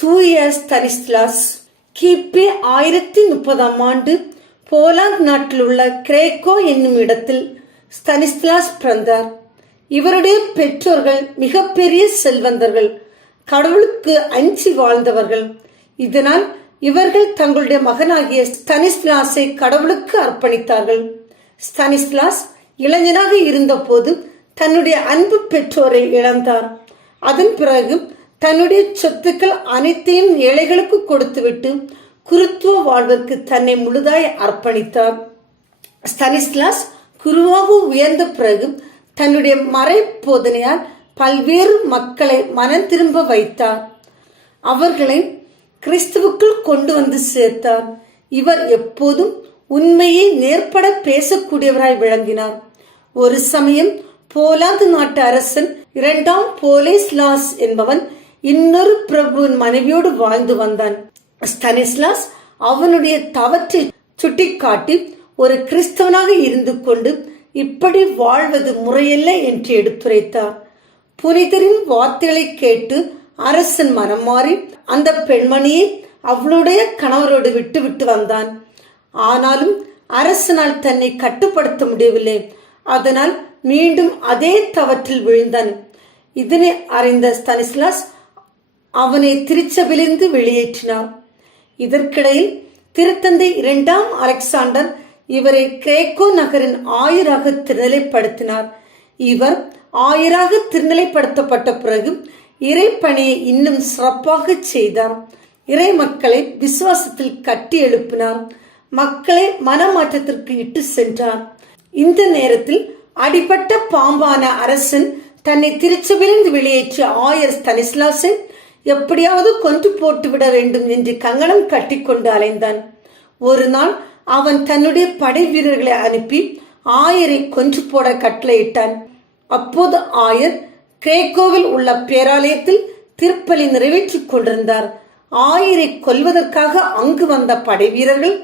தூய ஸ்தரிஸ்லாஸ் கிபி ஆயிரத்தி முப்பதாம் ஆண்டு போலாந்து நாட்டில் உள்ள கிரேக்கோ என்னும் இடத்தில் ஸ்தனிஸ்லாஸ் பிறந்தார். இவருடைய பெற்றோர்கள் மிகப்பெரிய செல்வந்தர்கள். கடவுளுக்கு அஞ்சி வாழ்ந்தவர்கள். இதனால் இவர்கள் தங்களுடைய மகனாகிய ஸ்தனிஸ்லாஸை கடவுளுக்கு அர்ப்பணித்தார்கள். ஸ்தனிஸ்லாஸ் இளைஞனாக இருந்தபோது தன்னுடைய அன்பு பெற்றோரை இழந்தார். அதன் பிறகு தன்னுடைய சொத்துக்கள் அனைத்தையும் ஏழைகளுக்கு கொடுத்துவிட்டு குருத்துவ வாழ்விற்கு தன்னை முழுதாய் அர்ப்பணித்தார். ஸ்தனிஸ்லாஸ் குருவாக உயர்ந்த பிறகு தன்னுடைய மறை போதனையால் பல்வேறு மக்களை மனம் திரும்ப வைத்தார். அவர்களை கிறிஸ்துவுக்குள் கொண்டு வந்து சேர்த்தார். இவர் எப்போதும் உண்மையை நேர்பட பேசக்கூடியவராய் விளங்கினார். ஒரு சமயம் போலாந்து நாட்டு அரசன் இரண்டாம் போலேஸ்லாஸ் என்பவன் இன்னொரு பிரபுவின் மனைவியோடு வாழ்ந்து வந்தான். ஸ்டனிஸ்லாஸ் அவனுடைய தவற்றை சுட்டிக்காட்டி ஒரு கிறிஸ்தவனாக இருந்து கொண்டு இப்படி வாழ்வது முறையல்ல என்று எடுத்துரைத்தார். புனிதரின் வார்த்தைகளை கேட்டு அரசன் மனம் மாறி அந்த பெண்மணியை அவளுடைய கணவரோடு விட்டு விட்டு வந்தான். ஆனாலும் அரசனால் தன்னை கட்டுப்படுத்த முடியவில்லை. அதனால் மீண்டும் அதே தவற்றில் விழுந்தான். இதனை அறிந்த ஸ்தனிஸ்லாஸ் அவனை திருச்சபிலிருந்து வெளியேற்றினார். இதற்கிடையில் திருத்தந்தை இரண்டாம் அலெக்சாண்டர் இவரை கிரேக்கோ நகரின் ஆயராக திருநிலைப்படுத்தினார். இவர் ஆயராக திருநிலைப்படுத்தப்பட்ட பிறகு இறைப்பணியை இன்னும் சிறப்பாக செய்தார். இறை மக்களை விசுவாசத்தில் கட்டி எழுப்பினார். மக்களை மனமாற்றத்திற்கு இட்டு சென்றார். இந்த நேரத்தில் அடிபட்ட பாம்பான அரசன் தன்னை திருச்சபிலிருந்து வெளியேற்றிய ஆயர் ஸ்தனிஸ்லாசன் எப்படியாவது கொன்று போட்டு விட வேண்டும் என்று கங்கணம் கட்டிக்கொண்டு அலைந்தான். ஒரு நாள் அவன் தன்னுடைய படை வீரர்களை அனுப்பி ஆயரை கொன்று போட கட்டளையிட்டான். அப்போது ஆயர் கிரேக்கோவில் உள்ள பேராலயத்தில் திருப்பலி நிறைவேற்றிக் கொண்டிருந்தார். ஆயரை கொல்வதற்காக அங்கு வந்த படை வீரர்கள்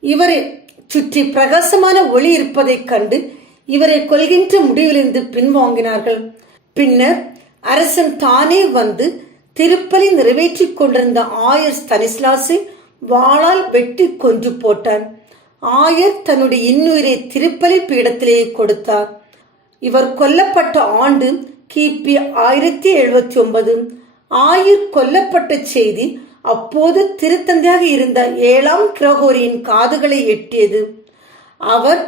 இவரை சுற்றி பிரகாசமான ஒளி இருப்பதைக் கண்டு இவரை கொள்கின்ற முடிவிலிருந்து பின்வாங்கினார்கள். பின்னர் அரசன் தானே வந்து திருப்பலி நிறைவேற்றிக் கொண்டிருந்த ஆயர் ஸ்தனிஸ்லாஸை வாளால் வெட்டி கொன்று போட்டான். ஆயர் தன்னுடைய இன்னுயிரை திருப்பலி பீடத்திலேயே கொடுத்தார். இவர் கொல்லப்பட்ட ஆண்டு கிபி ஆயிரத்தி எழுபத்தி ஒன்பது. ஆயிர் கொல்லப்பட்ட செய்தி அப்போது திருத்தந்தையாக இருந்த ஏழாம் கிரகோரியின் காதுகளை எட்டியது. அவர்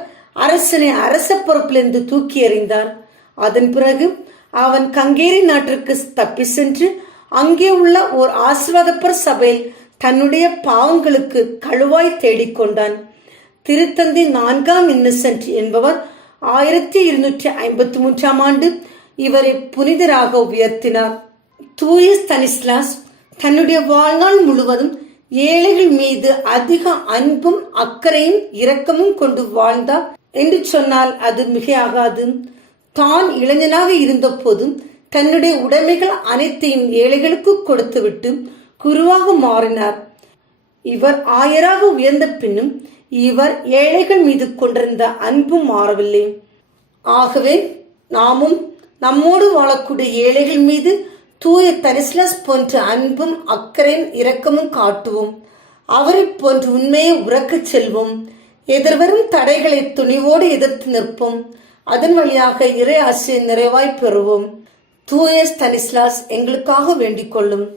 அரசனை அரச பொறுப்பிலிருந்து தூக்கி எறிந்தார். அதன் பிறகு அவன் கங்கேரி நாட்டிற்கு தப்பி சென்று அங்கே உள்ள ஓர் ஆசிர்வாதப்பர் சபையில் தன்னுடைய பாவங்களுக்கு கழுவாய் தேடிக்கொண்டான் திருத்தந்தை நான்காம் இன்னசென்ட் என்பவர் ஆயிரத்தி இருநூற்றி ஐம்பத்தி மூன்றாம் ஆண்டு இவரை புனிதராக உயர்த்தினார். தூய ஸ்தனிஸ்லாஸ் தன்னுடைய வாழ்நாள் முழுவதும் ஏழைகள் மீது அதிக அன்பும் அக்கறையும் இரக்கமும் கொண்டு வாழ்ந்தார் என்று சொன்னால் அது மிகையாகாது. தான் இளைஞனாக இருந்த போதும் தன்னுடைய உடைமைகள் அனைத்தையும் ஏழைகளுக்கு கொடுத்துவிட்டு குருவாக மாறினார். இவர் ஆயராக உயர்ந்த பின்னும் இவர் ஏழைகள் மீது கொண்டிருந்த அன்பும் மாறவில்லை. ஆகவே நாமும் நம்மோடு வாழக்கூடிய ஏழைகள் மீது தூய தனிஸ்லஸ் போன்ற அன்பும் அக்கறையும் இரக்கமும் காட்டுவோம். அவரை போன்ற உண்மையை உறக்கச் செல்வோம். எதிர்வரும் தடைகளை துணிவோடு எதிர்த்து நிற்போம். அதன் வழியாக இறை ஆசிரியர் நிறைவாய் பெறுவோம். தூய ஸ்தனிஸ்லாஸ் எங்களுக்காக வேண்டிக் கொள்ளும்.